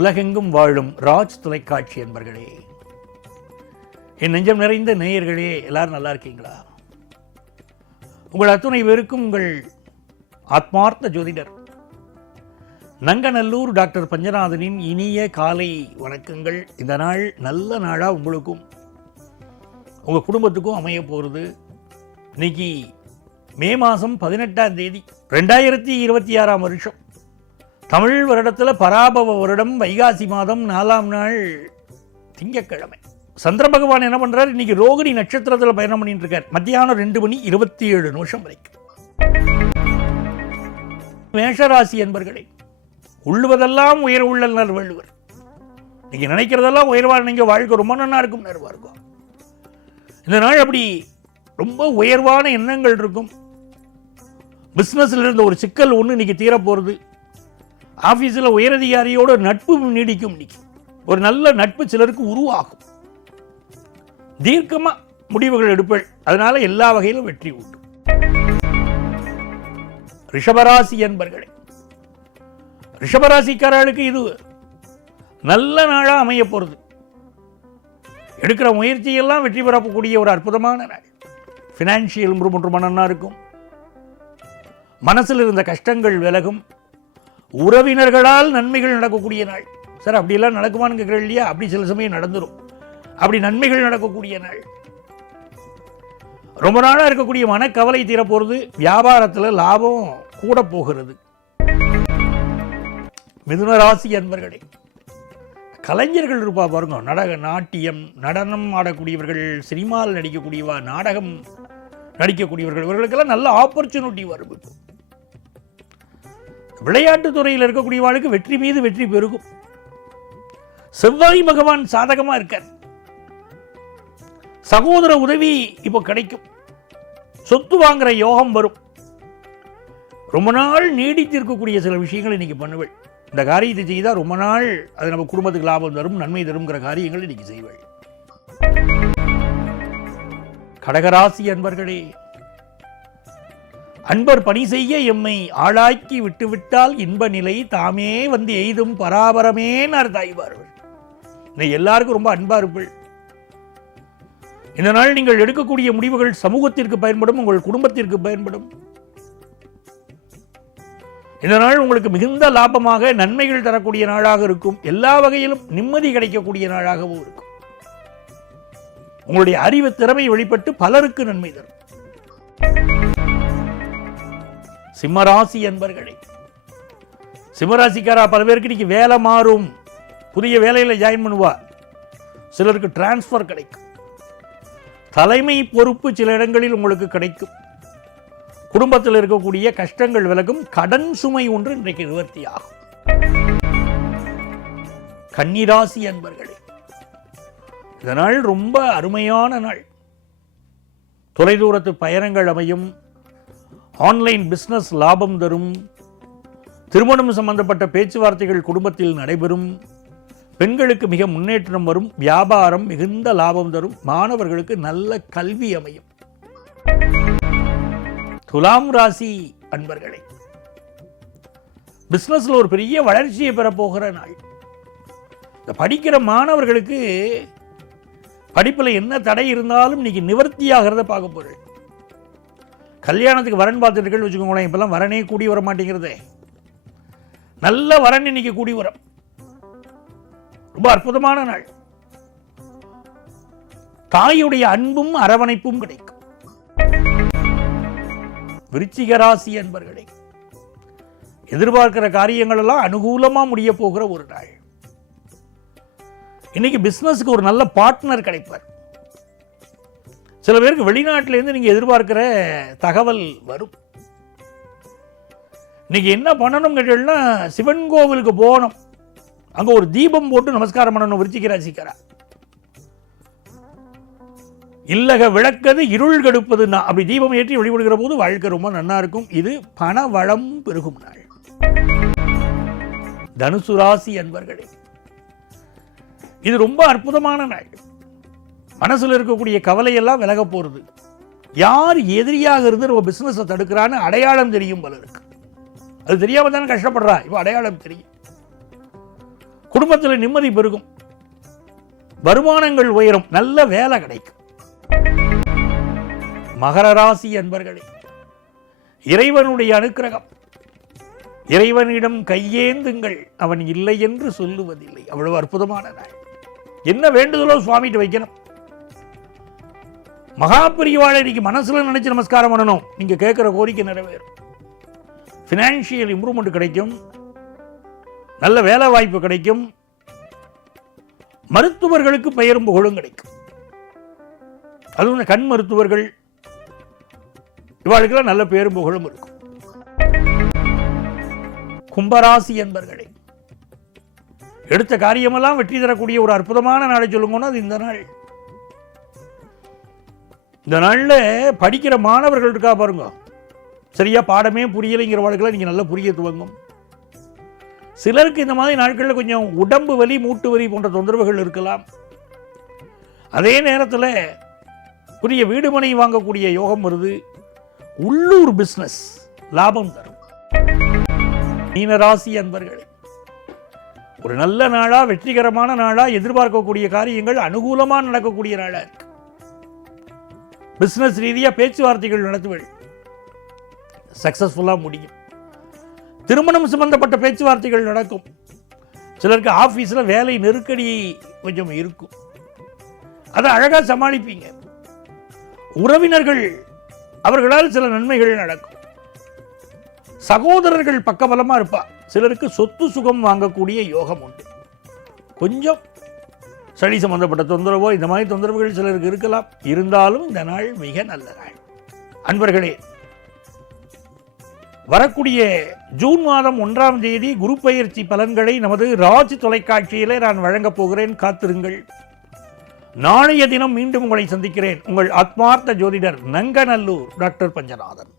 உலகெங்கும் வாழும் ராஜ் தொலைக்காட்சி என்பர்களே, என் நெஞ்சம் நிறைந்த நேயர்களே, எல்லாரும் நல்லா இருக்கீங்களா? உங்கள் அத்துணை பேருக்கும் உங்கள் ஆத்மார்த்த ஜோதிடர் நங்கநல்லூர் டாக்டர் பஞ்சநாதனின் இனிய காலை வணக்கங்கள். இந்த நாள் நல்ல நாளாக உங்களுக்கும் உங்கள் குடும்பத்துக்கும் அமைய போகிறது. இன்னைக்கு மே மாதம் 18ஆம் தேதி 2026 வருஷம், தமிழ் வருடத்தில் பராபவ வருடம், வைகாசி மாதம் 4ஆம் நாள் திங்கட்கிழமை. சந்திர பகவான் என்ன பண்ணுறார், இன்னைக்கு ரோகிணி நட்சத்திரத்தில் பயணம் பண்ணிட்டு இருக்கார். மத்தியானம் 2:27 வரைக்கும். மேஷராசி என்பர்களே, உள்ளுவதெல்லாம் உயர் உள்ளனர் வள்ளுவர். நீங்க நினைக்கிறதெல்லாம் உயர்வாக நீங்க வாழ்க்கை ரொம்ப நல்லா இருக்கும், நேர்வா இருக்கும். இந்த நாள் அப்படி ரொம்ப உயர்வான எண்ணங்கள் இருக்கும். பிஸ்னஸ்ல இருந்த ஒரு சிக்கல் ஒன்று இன்னைக்கு தீரப்போகிறது. ஆஃபீஸில் உயரதிகாரியோட நட்பு நீடிக்கும். இன்னைக்கு ஒரு நல்ல நட்பு சிலருக்கு உருவாகும். தீர்க்கமாக முடிவுகள் எடுப்பள், அதனால எல்லா வகையிலும் வெற்றி உண்டு. ரிஷபராசி என்பர்களே, ரிஷபராசிக்காரர்களுக்கு இது நல்ல நாளாக அமைய போகிறது. எடுக்கிற முயற்சியெல்லாம் வெற்றி பெறக்கூடிய ஒரு அற்புதமான நாள். ஃபினான்ஷியல் இம்ப்ரூவ்மெண்ட் நல்லா இருக்கும். மனசில் இருந்த கஷ்டங்கள் விலகும். உறவினர்களால் நன்மைகள் நடக்கக்கூடிய நாள். சார் அப்படியெல்லாம் நடக்குமான்னு கேட்குறேன் இல்லையா? அப்படி சில சமயம் நடந்துடும். அப்படி நன்மைகள் நடக்கக்கூடிய நாள். ரொம்ப நாளாக இருக்கக்கூடிய மனக்கவலை தீரப்போகிறது. வியாபாரத்தில் லாபம் கூட போகிறது. மிதுன ராசி அன்பர்களே, கலைஞர்கள் இருப்பா பாருங்க, நாட்டியம் நடனம் ஆடக்கூடியவர்கள், சினிமாவில் நடிக்கக்கூடியவா, நாடகம் நடிக்கக்கூடியவர்கள், இவர்களுக்கெல்லாம் நல்ல ஆப்பர்ச்சுனிட்டி வரும். விளையாட்டுத் துறையில் இருக்கக்கூடியவாளுக்கு வெற்றி மீது வெற்றி பெருகும். செவ்வாய் பகவான் சாதகமா இருக்கார். சகோதர உதவி இப்போ கிடைக்கும். சொத்து வாங்குற யோகம் வரும். ரொம்ப நாள் நீடித்து இருக்கக்கூடிய சில விஷயங்கள் இன்னைக்கு பண்ணுவேன். இந்த காரியத்தை செய்தால் ரொம்ப நாள் அது நம்ம குடும்பத்துக்கு லாபம் தரும், நன்மை தரும்ங்கிற காரியங்கள் இன்னைக்கு செய்வேன். கடகராசி அன்பர்களே, அன்பர் பணி செய்ய எம்மை ஆளாக்கி விட்டுவிட்டால் இன்ப நிலை தாமே வந்து எய்தும் பராபரமே தாய்வார்கள். எல்லாருக்கும் ரொம்ப அன்பா இருப்பள். இந்த நாள் நீங்கள் எடுக்கக்கூடிய முடிவுகள் சமூகத்திற்கு பயன்படும், உங்கள் குடும்பத்திற்கு பயன்படும். இந்த நாள் உங்களுக்கு மிகுந்த லாபமாக நன்மைகள் தரக்கூடிய நாளாக இருக்கும். எல்லா வகையிலும் நிம்மதி கிடைக்கக்கூடிய நாளாகவும் இருக்கும். உங்களுடைய அறிவு திறமை வெளிப்பட்டு பலருக்கு நன்மை தரும். சிம்மராசி என்பர்களே, சிம்மராசிக்காரா பல பேருக்கு இன்னைக்கு வேலை மாறும். புதிய வேலையில ஜாயின் பண்ணுவா. சிலருக்கு டிரான்ஸ்பர் கிடைக்கும். தலைமை பொறுப்பு சில இடங்களில் உங்களுக்கு கிடைக்கும். குடும்பத்தில் இருக்கக்கூடிய கஷ்டங்கள் விலகும். கடன் சுமை ஒன்று இன்றைக்கு நிவர்த்தி ஆகும். கன்னிராசி என்பர்களே, இந்த நாள் ரொம்ப அருமையான நாள். தொலைதூரத்து பயணங்கள் அமையும். ஆன்லைன் பிஸ்னஸ் லாபம் தரும். திருமணம் சம்பந்தப்பட்ட பேச்சுவார்த்தைகள் குடும்பத்தில் நடைபெறும். பெண்களுக்கு மிக முன்னேற்றம் வரும். வியாபாரம் மிகுந்த லாபம் தரும். மாணவர்களுக்கு நல்ல கல்வி அமையும். துலாம் ராசி அன்பர்களே, பிஸ்னஸ்ல ஒரு பெரிய வளர்ச்சியை பெற போகிற நாள். இந்த படிக்கிற மாணவர்களுக்கு படிப்பில் என்ன தடை இருந்தாலும் இன்னைக்கு நிவர்த்தியாகிறத பார்க்க போறேன். கல்யாணத்துக்கு வரன் பார்த்துட்டு வச்சுக்கோங்களேன், இப்பெல்லாம் வரனே கூடி வர மாட்டேங்கிறதே. நல்ல வரன் இன்னைக்கு கூடி வரும். ரொம்ப அற்புதமான நாள். தாயுடைய அன்பும் அரவணைப்பும் கிடைக்கும். விருச்சிக ராசி என்பர்களே, எதிர்பார்க்கிற காரியங்கள் எல்லாம் அனுகூலமா முடிய போகிற ஒரு நாள். இன்னைக்கு பிசினஸ்க்கு ஒரு நல்ல பார்ட்னர் கிடைப்பார். சில பேருக்கு வெளிநாட்டிலேருந்து நீங்க எதிர்பார்க்கிற தகவல் வரும். இன்னைக்கு என்ன பண்ணணும் கேட்டீங்கன்னா, சிவன் கோவிலுக்கு போகணும். அங்க ஒரு தீபம் போட்டு நமஸ்காரம் பண்ணணும். விருச்சிக ராசிக்காரா, இல்லக விளக்கது இருள் கெடுப்பது. அப்படி தீபம் ஏற்றி வழிபடுகிற போது வாழ்க்கை ரொம்ப நல்லா இருக்கும். இது பண வளம் பெருகும் நாள். தனுசு ராசி அன்பர்களே, இது ரொம்ப அற்புதமான நாள். மனசுல இருக்கக்கூடிய கவலையெல்லாம் விலக போறது. யார் எதிரியாக இருந்து நம்ம பிசினஸை தடுக்கிறான்னு அடையாளம் தெரியும் பலருக்கு. அது தெரியாம தானே கஷ்டப்படுறா. இப்போ அடையாளம் தெரியும். குடும்பத்தில் நிம்மதி பெருகும், வருமானங்கள் உயரும், நல்ல வேலை கிடைக்கும். மகர ராசி அன்பர்களே, இறைவனுடைய அனுக்கிரகம். இறைவனிடம் கையேந்துங்கள், அவன் இல்லை என்று சொல்லுவதில்லை. அவ்வளவு அற்புதமான நாள். என்ன வேண்டுதலோ சுவாமிகிட்ட வைக்கணும். மகாபிரிவாளை இன்னைக்கு மனசுல நினைச்சு நமஸ்காரம் பண்ணணும். நீங்க கேட்கிற கோரிக்கை நிறைவேறும். ஃபினான்ஷியல் இம்ப்ரூவ்மெண்ட் கிடைக்கும், நல்ல வேலை வாய்ப்பு கிடைக்கும், மருத்துவர்களுக்கு பெயரும் புகழும் கிடைக்கும். அதுவும் கண் மருத்துவர்கள் இவாளுக்கெல்லாம் நல்ல பேரும் புகழும் இருக்கும். கும்பராசி என்பர்களே, எடுத்த காரியமெல்லாம் வெற்றி தரக்கூடிய ஒரு அற்புதமான நாளை சொல்லுங்கன்னா அது இந்த நாள். இந்த நாள்ல படிக்கிற மாணவர்கள் இருக்கா பாருங்க, சரியா பாடமே புரியலைங்கிறவர்களுக்கு நீங்க நல்லா புரிய துவங்கும். சிலருக்கு இந்த மாதிரி நாட்களில் கொஞ்சம் உடம்பு வலி, மூட்டு வலி போன்ற தொந்தரவுகள் இருக்கலாம். அதே நேரத்தில் புதிய வீடுமனை வாங்கக்கூடிய யோகம் வருது. உள்ளூர் பிசினஸ் லாபம் தரும். மீனராசி அன்பர்களே, ஒரு நல்ல நாளா, வெற்றிகரமான நாளா, எதிர்பார்க்கக்கூடிய காரியங்கள் அனுகூலமா நடக்கக்கூடிய நாளா இருக்கு. பிசினஸ் ரீதியா பேச்சுவார்த்தைகள் நடத்துவீர்கள், சக்சஸ்ஃபுல்லா முடியும். திருமணம் சம்பந்தப்பட்ட பேச்சுவார்த்தைகள் நடக்கும். சிலருக்கு ஆபீஸ்ல வேலை நெருக்கடி கொஞ்சம் இருக்கும், அதை அழகா சமாளிப்பீங்க. உறவினர்கள் அவர்களால் சில நன்மைகள் நடக்கும். சகோதரர்கள் பக்கபலமா இருப்பா. சிலருக்கு சொத்து சுகம் வாங்கக்கூடிய யோகம் உண்டு. கொஞ்சம் சளி சம்பந்தப்பட்ட தொந்தரவோ இந்த மாதிரி தொந்தரவுகள் சிலருக்கு இருக்கலாம். இருந்தாலும் இந்த நாள் மிக நல்ல நாள். அன்பர்களே, வரக்கூடிய ஜூன் மாதம் 1ஆம் தேதி குரு பெயர்ச்சி பலன்களை நமது ராஜ் தொலைக்காட்சியிலே நான் வழங்கப் போகிறேன். காத்திருங்கள். நாளைய தினம் மீண்டும் உங்களை சந்திக்கிறேன். உங்கள் ஆத்மார்த்த ஜோதிடர் நங்கநல்லூர் டாக்டர் பஞ்சநாதன்.